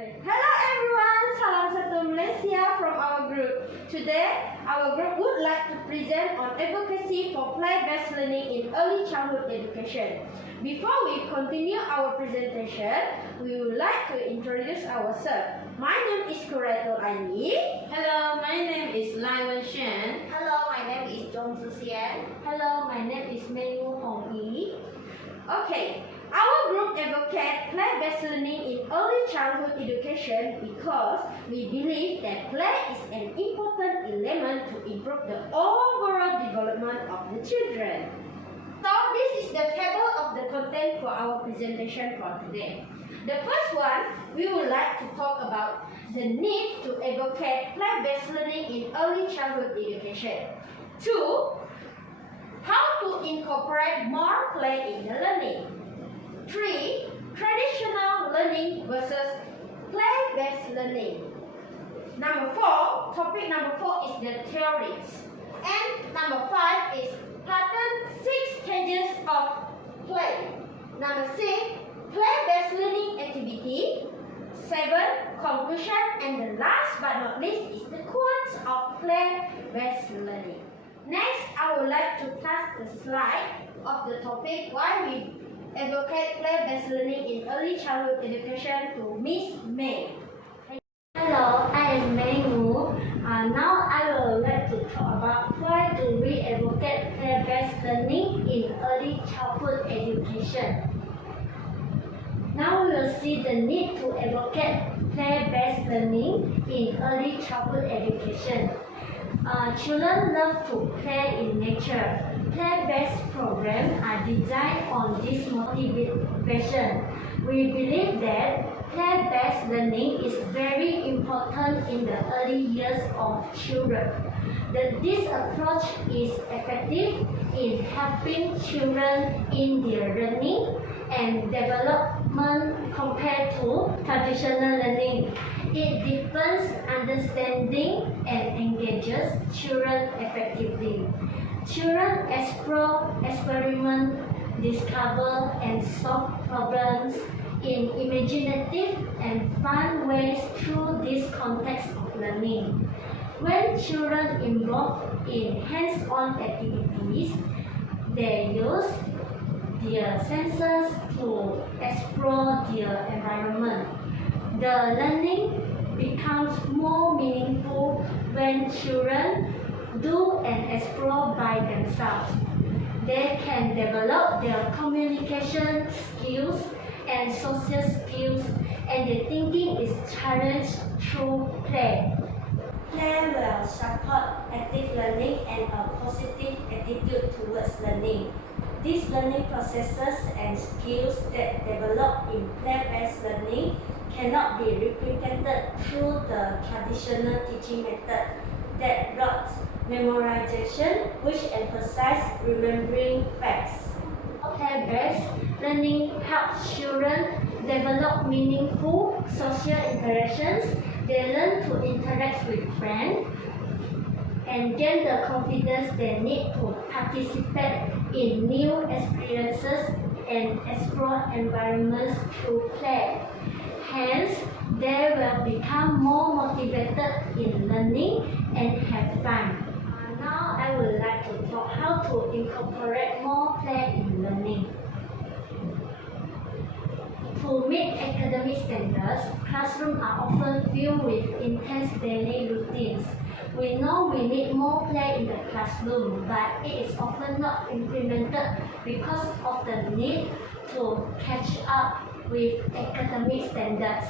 Hello everyone, salam satu Malaysia from our group. Today, our group would like to present on advocacy for play-based learning in early childhood education. Before we continue our presentation, we would like to introduce ourselves. My name is Kuretul Aini. Hello, my name is Lai Wen-Xuan. Hello, my name is Zhong Zixian. Hello, my name is Mei Wu Hong Yi. Okay, our group advocates play-based learning in early childhood education because we believe that play is an important element to improve the overall development of the children. So this is the table of the content for our presentation for today. The first one, we would like to talk about the need to advocate play-based learning in early childhood education. 2. How to incorporate more play in the learning. 3. Traditional learning versus play-based learning. Topic number 4 is the theories. And number 5 is pattern 6 stages of play. Number 6, play-based learning activity. 7, conclusion. And the last but not least is the quotes of play-based learning. Next, I would like to pass the slide of the topic why we advocate play-based learning in early childhood education to Miss May. Hello, I am Mei Wu. Now I would like to talk about why do we advocate play-based learning in early childhood education. Now we will see the need to advocate play-based learning in early childhood education. Children love to play in nature. Play-based programs are designed on this motivation. We believe that play-based learning is very important in the early years of children. This approach is effective in helping children in their learning and development compared to traditional learning. It deepens understanding and engages children effectively. Children explore, experiment, discover, and solve problems in imaginative and fun ways through this context of learning. When children involved in hands-on activities, they use their senses to explore their environment. The learning becomes more meaningful when children do and explore by themselves. They can develop their communication skills and social skills, and their thinking is challenged through play. Play will support active learning and a positive attitude towards learning. These learning processes and skills that develop in play-based learning cannot be replicated through the traditional teaching method that rote memorization, which emphasize remembering facts. Play-based learning helps children develop meaningful social interactions. They learn to interact with friends and gain the confidence they need to participate in new experiences and explore environments through play. Hence, they will become more motivated in learning and have fun. Now I would like to talk how to incorporate more play in learning. To meet academic standards, classrooms are often filled with intense daily routines. We know we need more play in the classroom, but it is often not implemented because of the need to catch up with academic standards.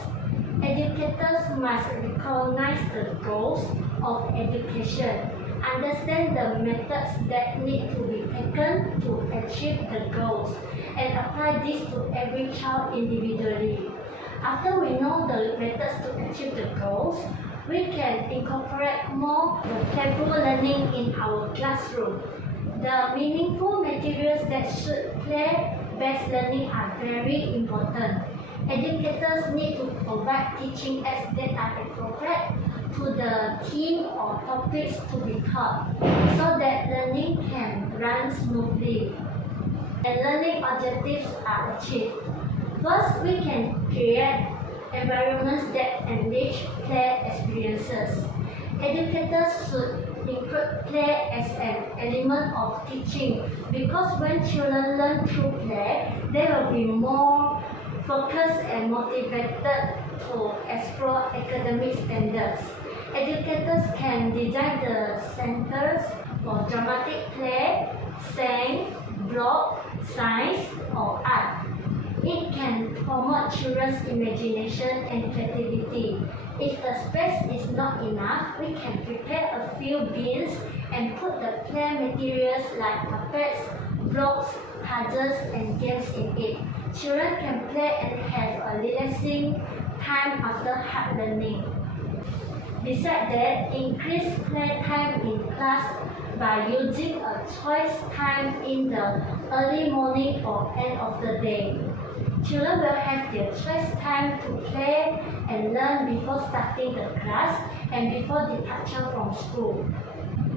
Educators must recognize the goals of education, understand the methods that need to be taken to achieve the goals, and apply this to every child individually. After we know the methods to achieve the goals, we can incorporate more playful learning in our classroom. The meaningful materials that suit play-based learning are very important. Educators need to provide teaching aids that are appropriate to the theme or topics to be taught, so that learning can run smoothly and learning objectives are achieved. First, we can create environments that enrich play experiences. Educators should include play as an element of teaching because when children learn through play, they will be more focused and motivated to explore academic standards. Educators can design the centers for dramatic play, sing, block, science, or art. It can promote children's imagination and creativity. If the space is not enough, we can prepare a few bins and put the play materials like puppets, blocks, puzzles, and games in it. Children can play and have a relaxing time after hard learning. Besides that, increase play time in class by using a choice time in the early morning or end of the day. Children will have their choice time to play and learn before starting the class and before departure from school.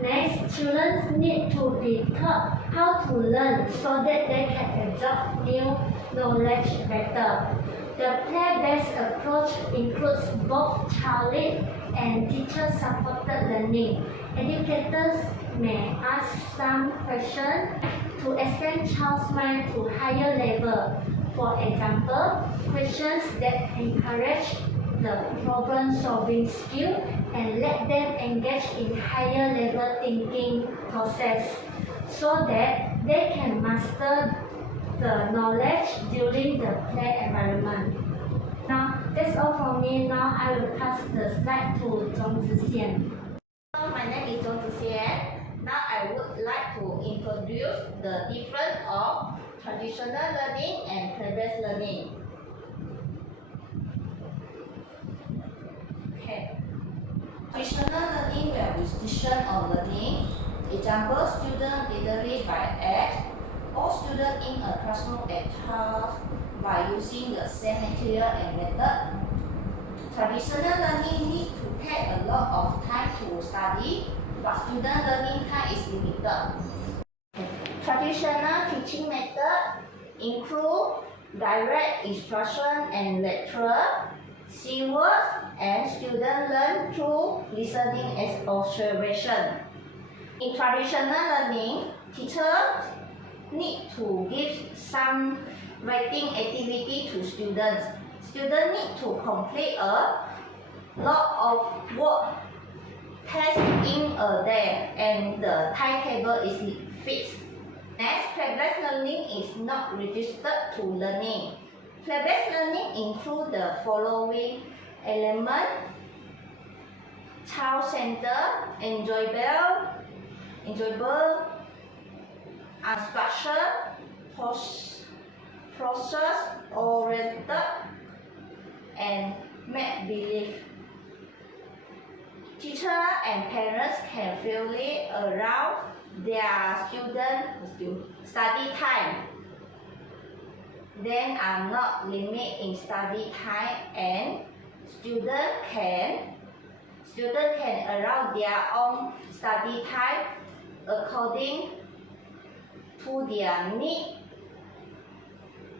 Next, children need to be taught how to learn so that they can absorb new knowledge better. The play-based approach includes both child-led and teacher-supported learning. Educators may ask some questions to expand child's mind to higher level. For example, questions that encourage the problem-solving skill and let them engage in higher level thinking process so that they can master the knowledge during the play environment. Now, that's all from me. Now I will pass the slide to Zhong Zixian. Hello, my name is Zhong Zixian. Now I would like to introduce the difference of traditional learning and play-based learning. Okay. Traditional learning where restriction of learning. Example, student literally by act. All students in a classroom at task by using the same material and method. Traditional learning needs to take a lot of time to study, but student learning time is limited. Traditional teaching method include direct instruction and lecture, see words, and students learn through listening and observation. In traditional learning, teachers need to give some writing activity to students. Students need to complete a lot of work test in a day and the timetable is fixed. Next, play-based learning is not registered to learning. Play-based learning includes the following elements: child-centered, enjoyable, unstructured, process-oriented, and make-believe. Teachers and parents can freely around their students' study time. There are not limits in study time, and students can allow their own study time according to their need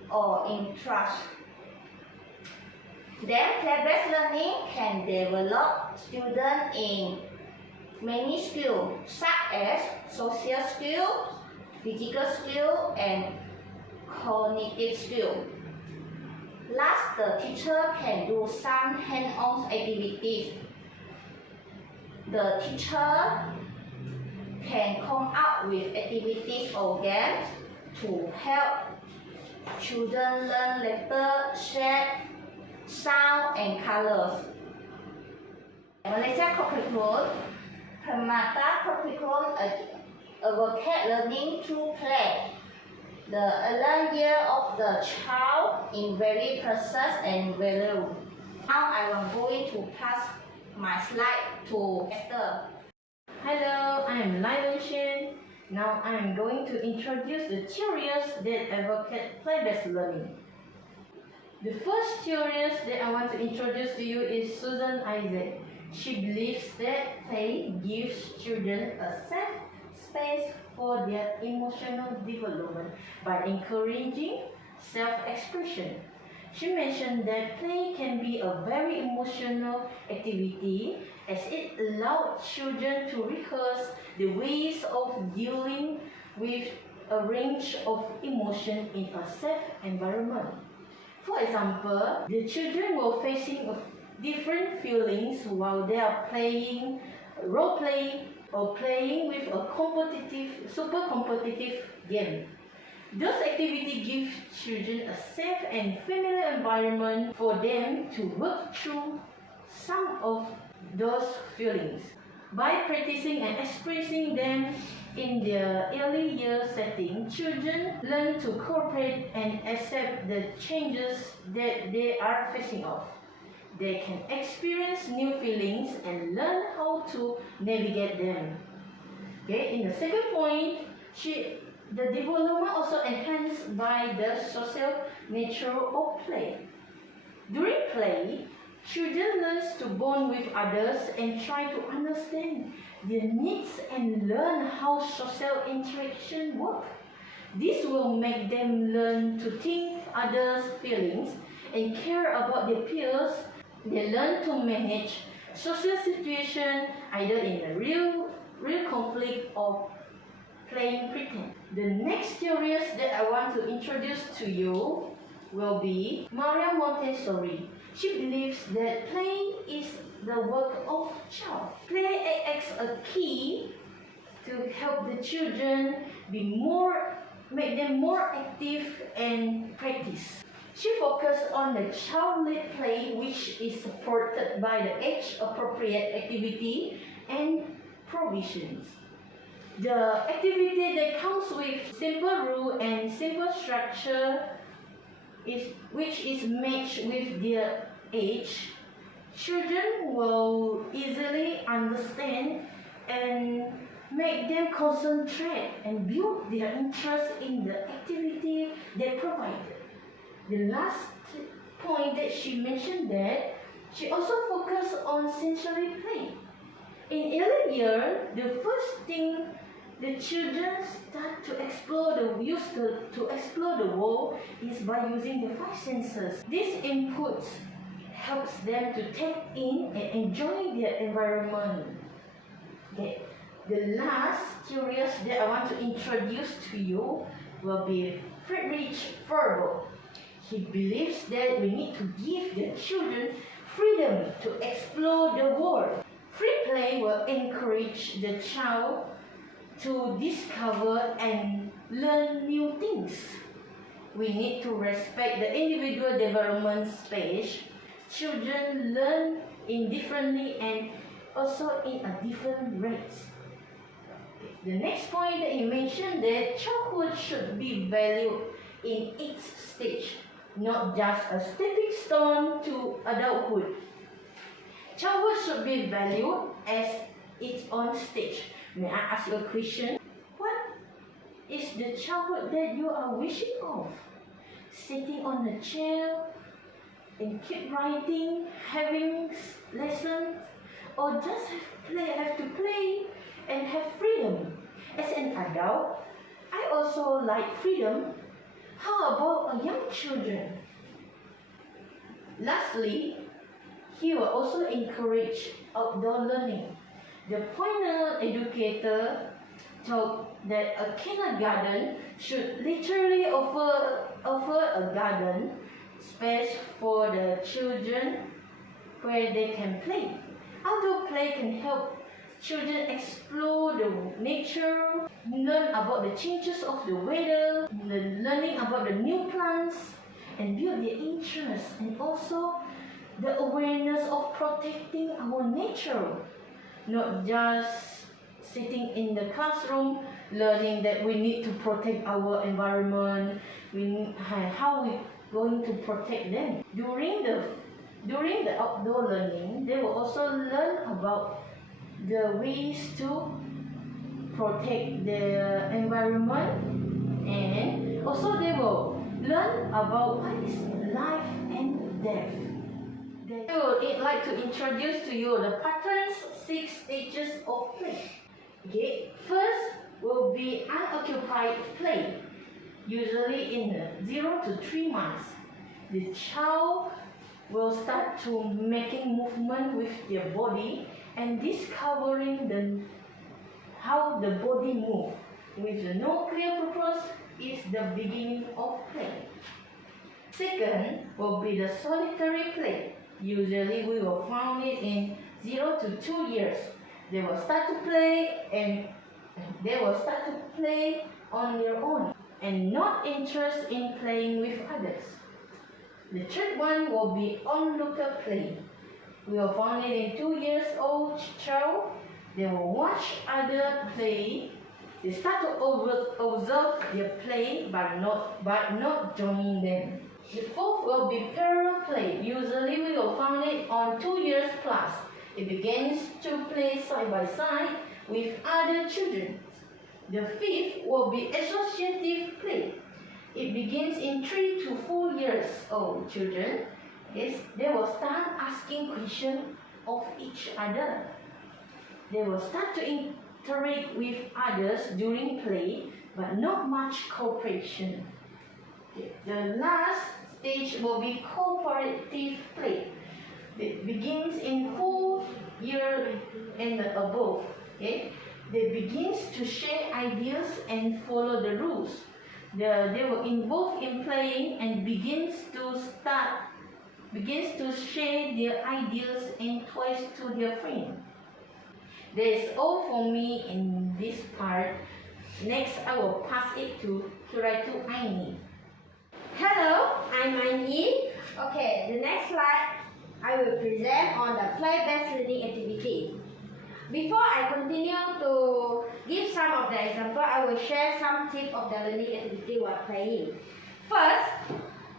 or interest. Then play-based learning can develop students in many skills such as social skills, physical skills, and cognitive skills. Last, the teacher can do some hands-on activities. The teacher can come up with activities or games to help children learn letter, shape, sound, and colors. Malaysia curriculum, Permata curriculum advocate learning through play. The learning year of the child in very precise and value. Now I am going to pass my slide to Esther. Hello, I am Lai Wen-Xuan. Now I am going to introduce the theories that advocate play-based learning. The first theory that I want to introduce to you is Susan Isaac. She believes that play gives children a safe space for their emotional development by encouraging self-expression. she mentioned that play can be a very emotional activity as it allowed children to rehearse the ways of dealing with a range of emotion in a safe environment. For example, the children were facing different feelings while they are playing role play or playing with a super competitive game. Those activities give children a safe and familiar environment for them to work through some of those feelings. By practicing and expressing them in their early year setting, children learn to cooperate and accept the changes that they are facing off. They can experience new feelings and learn how to navigate them. Okay, in the second point, the development also enhanced by the social nature of play. During play, children learn to bond with others and try to understand their needs and learn how social interaction works. This will make them learn to think others' feelings and care about their peers. They learn to manage social situations either in a real conflict or playing pretend. The next theories that I want to introduce to you will be Maria Montessori. She believes that playing is the work of child. Play acts a key to help the children make them more active and practice. She focused on the child-led play, which is supported by the age-appropriate activity and provisions. The activity that comes with simple rule and simple structure which is matched with their age, children will easily understand and make them concentrate and build their interest in the activity they provided. The last point that she mentioned that she also focused on sensory play. In early year, the first thing the children start to explore the world is by using the five senses. This input helps them to take in and enjoy their environment. Okay. The last theories that I want to introduce to you will be Friedrich Froebel. He believes that we need to give the children freedom to explore the world. Free play will encourage the child to discover and learn new things. We need to respect the individual development space. Children learn indifferently and also in a different rates. The next point that you mentioned that childhood should be valued in its stage, not just a stepping stone to adulthood. Childhood should be valued as its own stage. May I ask you a question? What is the childhood that you are wishing of? Sitting on a chair and keep writing, having lessons, or just have to play and have freedom? As an adult, I also like freedom. How about young children? Lastly, he will also encourage outdoor learning. The Poynter educator told that a kindergarten should literally offer a garden space for the children where they can play. Outdoor play can help children explore the nature, learn about the changes of the weather, learning about the new plants, and build their interest and also the awareness of protecting our nature. Not just sitting in the classroom learning that we need to protect our environment, how we going to protect them. During the outdoor learning, they will also learn about the ways to protect the environment, and also they will learn about what is life and death. I would like to introduce to you the pattern's 6 stages of play. Okay, first will be unoccupied play, usually in 0 to 3 months. the child will start to making movement with their body and discovering how the body move. With no clear purpose is the beginning of play. Second will be the solitary play. Usually we will find it in 0 to 2 years. They will start to play on their own and not interested in playing with others. The third one will be onlooker play. We will find it in 2 years old child. They will watch others play. They start to observe their play but not joining them. The fourth will be parallel play. Usually we will find it on 2 years plus. It begins to play side by side with other children. The fifth will be associative play. It begins in 3 to 4 years old children. They will start asking questions of each other. They will start to interact with others during play, but not much cooperation. The last stage will be cooperative play. It begins in 4 years and above. They begin to share ideas and follow the rules. They were involved in playing and begins to share their ideas and toys to their friends. That is all for me in this part. Next, I will pass it to Kiraitu Aini. Hello, I'm Aini. Okay, the next slide I will present on the play-based learning activity. Before I continue to give some of the example, I will share some tips of the learning activity while playing. First,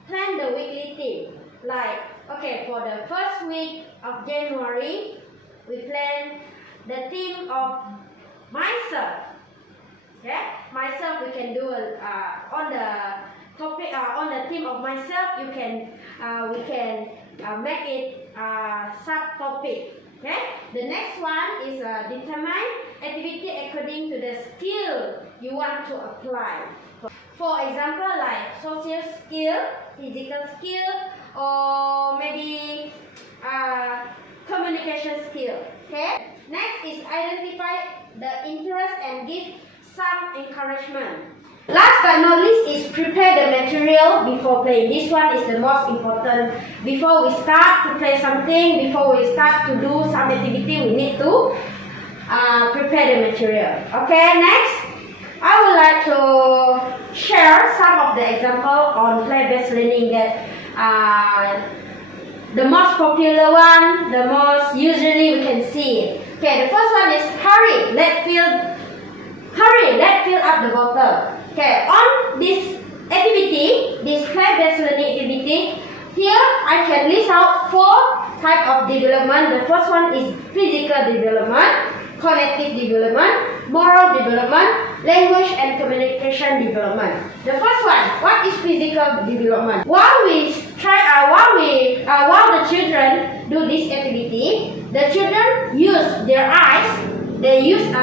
plan the weekly theme. Like, okay, for the first week of January, we plan the theme of myself. Okay, myself we can do on the topic on the theme of myself. We can make it subtopic. Okay. The next one is determine activity according to the skill you want to apply. For example, like social skill, physical skill, or maybe communication skill. Okay. Next is identify the interest and give some encouragement. Last but not least is prepare the material before playing. This one is the most important. Before we start to play something, before we start to do some activity, we need to prepare the material. Okay, next, I would like to share some of the example on play-based learning that the most popular one, the most usually we can see. Okay, the first one is hurry, let's fill up the bottle. Okay, on this activity, this play-based learning activity, here I can list out 4 types of development. The first one is physical development, cognitive development, moral development, language and communication development. The first one, what is physical development? While the children do this activity, the children use their eyes. They take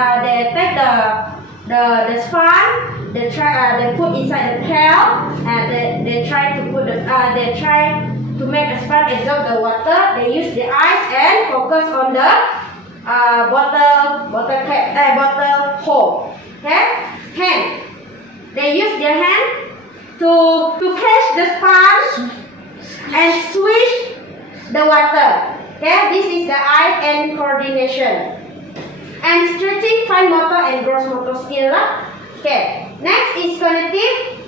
the sponge. They put inside the pail and they try to make a sponge absorb the water. They use the eyes and focus on the bottle hole. Okay, hand. They use their hand to catch the sponge and swish the water. Okay, this is the eye and coordination. And stretching fine motor and gross motor skill. Okay, next is cognitive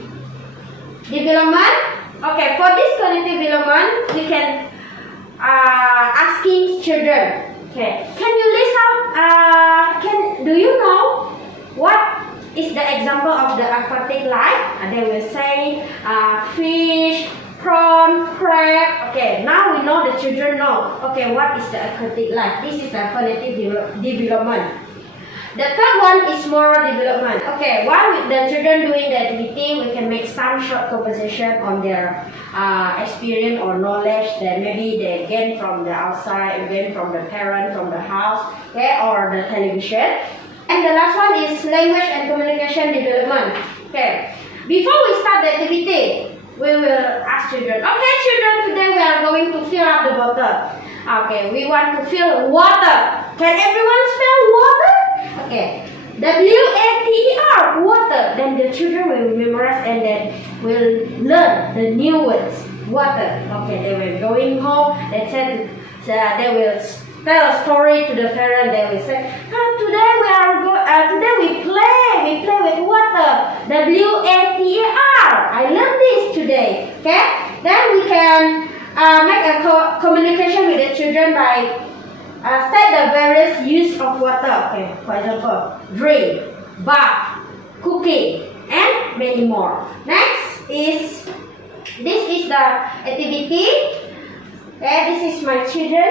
development. Okay, for this cognitive development, we can asking children. Okay, can you list out? Do you know what is the example of the aquatic life? And they will say fish, prawn, crab. Okay, now we know the children know. Okay, what is the aquatic life? This is the cognitive development. The third one is moral development. Okay, while the children doing the activity, we can make some short conversation on their experience or knowledge that maybe they gain from the outside, gain from the parent, from the house, okay, or the television. And the last one is language and communication development. Okay, before we start the activity, we will ask children. Okay, children, today we are going to fill up the bottle. Okay, we want to fill water. Can everyone spell water? Okay, W-A-T-E-R, water. Then the children will memorize and then will learn the new words. Water. Okay, they will going home. They said they will tell a story to the parent. They will say, today we play with water. W-A-T-E-R. I learned this today. Okay. Then we can make a communication with the children by state the various use of water. Okay. For example, drink, bath, cooking, and many more. Next is this is the activity. Okay, this is my children.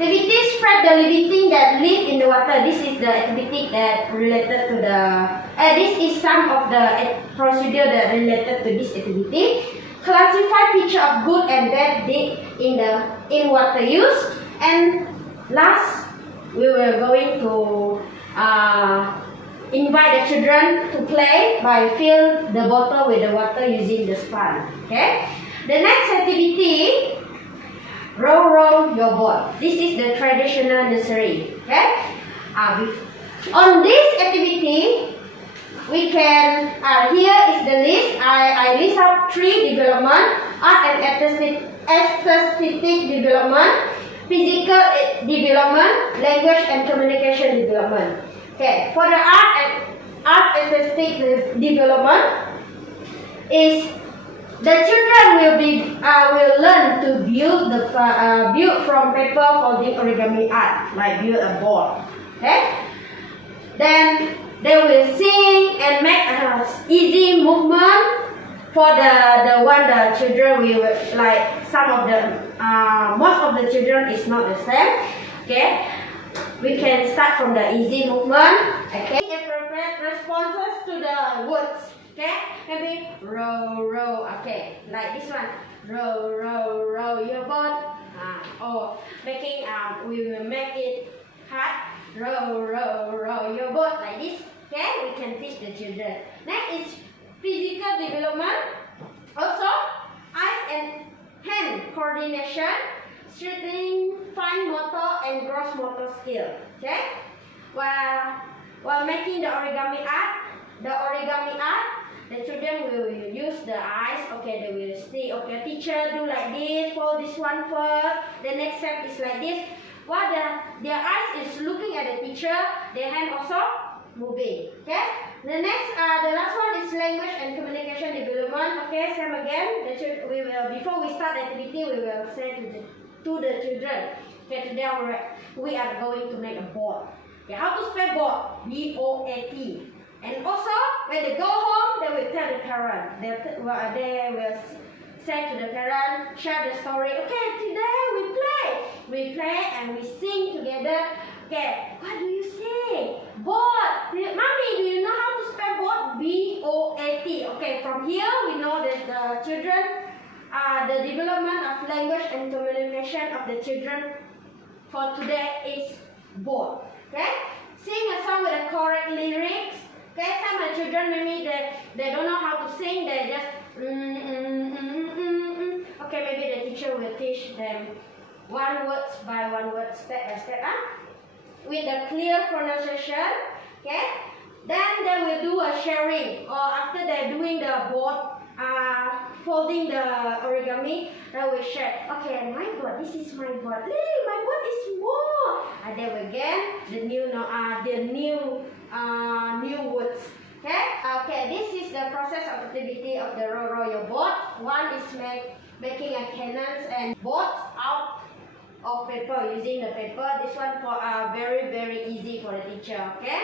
Activity spread the living thing that live in the water. This is the activity that related to the. This is some of the procedure that related to this activity. Classify picture of good and bad deed in water use. And last, we were going to invite the children to play by fill the bottle with the water using the sponge. Okay. The next activity, row your boat. This is the traditional nursery. Okay. On this activity, we can. Here is the list. I list out 3 development: art and aesthetic development, physical development, language and communication development. Okay, for the art and aesthetic development is the children will learn to build from paper folding origami art, like build a board. Okay, then they will sing and make easy movement. For the children will like some of the most of the children is not the same. Okay. We can start from the easy movement. Okay. Appropriate responses to the words. Okay. Maybe row. Okay. Like this one. Row your boat. Or making we will make it hard. Row your boat like this. Okay. We can teach the children. Next is physical development. Also, eyes and hand coordination. Strengthening fine motor and gross motor skill. Okay? While making the origami art, the children will use the eyes. Okay, they will see. Okay, teacher do like this. Fold this one first. The next step is like this. While their eyes is looking at the teacher, their hand also moving. Okay? The last one is language and communication development. Okay, same again. Before we start the activity, we will say to the children. Okay, today we are going to make a board. Okay, how to spell board? B-O-A-T. And also, when they go home, they will tell the parent. They will say to the parent, share the story. Okay, today we play and we sing together. Okay, what do you say? Board. Mommy, do you know how to spell board? B-O-A-T. Okay, from here we know that the children. The development of language and communication of the children for today is board. Okay? Sing a song with the correct lyrics. Okay? Some of the children maybe they don't know how to sing. They just Okay, maybe the teacher will teach them one word by one word, step by step. With a clear pronunciation. Okay? Then they will do a sharing, or after they're doing the board. Folding the origami, they will share. Okay, my board. This is my board. Hey, my board is small. And then again, the new words. Okay, this is the process of activity of the row your boat. One is making a cannons and boats out of paper using the paper. This one for very easy for the teacher. Okay.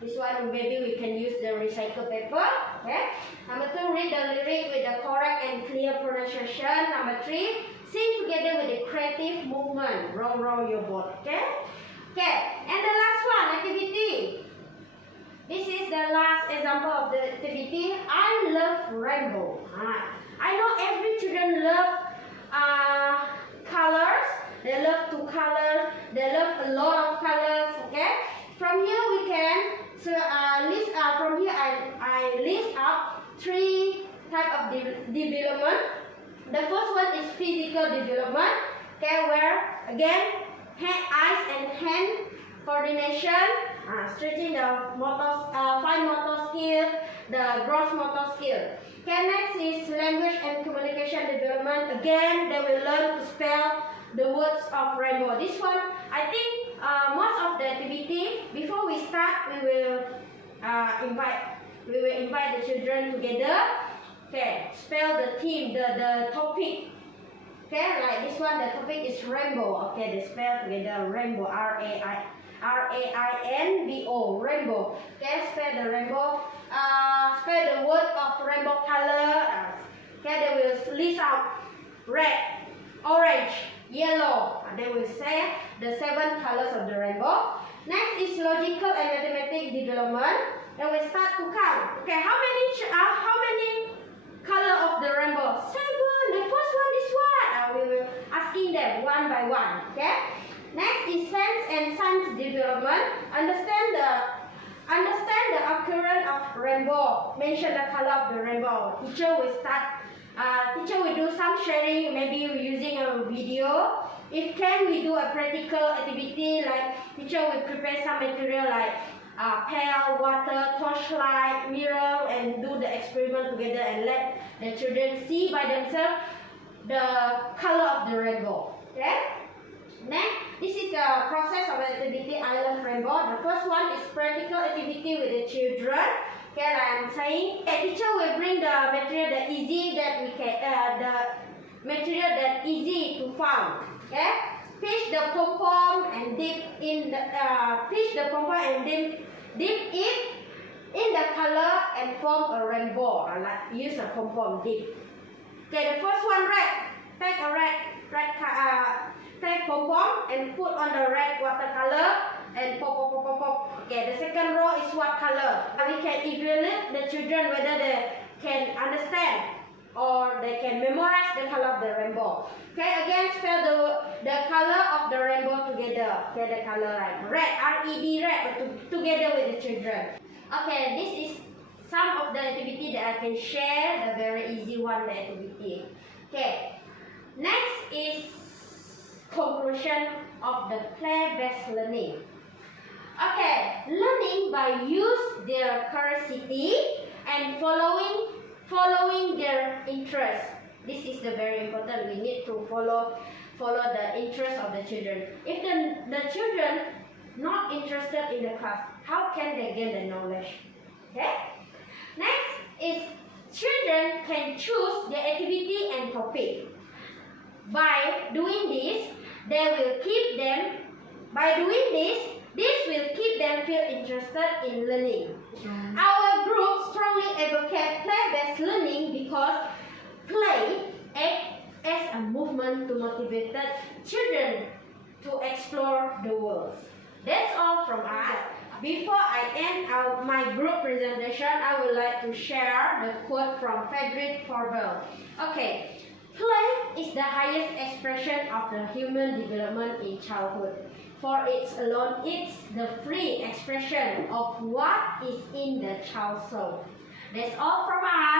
This one maybe we can use the recycled paper. Okay. Number 2, read the lyric with the correct and clear pronunciation. Number 3, sing together with the creative movement. Row your boat. Okay. Okay. And the last one, activity. This is the last example of the activity. I love rainbow. I know every children love colors. They love to color. They love a lot of colors. Okay. From here we can list. From here I list out 3 type of development. The first one is physical development. Okay, where again eyes and hand coordination, stretching the fine motor skill, the gross motor skill. Okay, next is language and communication development. Again, they will learn to spell the words of rainbow. This one, I think most of the activity, before we start, we will invite the children together. Okay, spell the theme, the topic. Okay, like this one, the topic is rainbow. Okay, they spell together rainbow, R-A-I-N-B-O, rainbow. Okay, spell the rainbow. Spell the word of rainbow color. Okay, they will list out red, orange, yellow. They will say the 7 colors of the rainbow. Next is logical and mathematical development. They will start to count. Okay, how many color of the rainbow? 7. The first one is what? We will asking them one by one. Okay. Next is sense and science development. Understand the occurrence of rainbow. Mention the color of the rainbow. Teacher will do some sharing, maybe using a video. If can, we do a practical activity like teacher will prepare some material like pail, water, torchlight, mirror, and do the experiment together and let the children see by themselves the color of the rainbow. Okay? Next, this is the process of activity I Love Rainbow. The first one is practical activity with the children. Okay, like I'm saying, a teacher will bring the material that easy to find. Okay, pitch the pom pom and dip it in the color and form a rainbow. Like use a pom pom dip. Okay, the first one red. Take pom pom and put on the red watercolor and pop. Okay, the second row is what color? We can evaluate the children whether they can understand or they can memorize the color of the rainbow. Okay, again spell the color of the rainbow together. Okay, the color like red, R-E-D, red, together with the children. Okay, this is some of the activity that I can share, the very easy one, the activity. Okay, next is conclusion of the play-based learning. Okay, learning by use their curiosity and following their interest. This is the very important. We need to follow the interest of the children. If the children not interested in the class, how can they gain the knowledge? Okay. Next is children can choose the activity and topic. By doing this, this will keep them feel interested in learning. Our group strongly advocate play-based learning because play acts as a movement to motivate children to explore the world. That's all from us. Before I end my group presentation, I would like to share the quote from Friedrich Froebel. Okay, play is the highest expression of the human development in childhood. For it's the free expression of what is in the child's soul. That's all from us.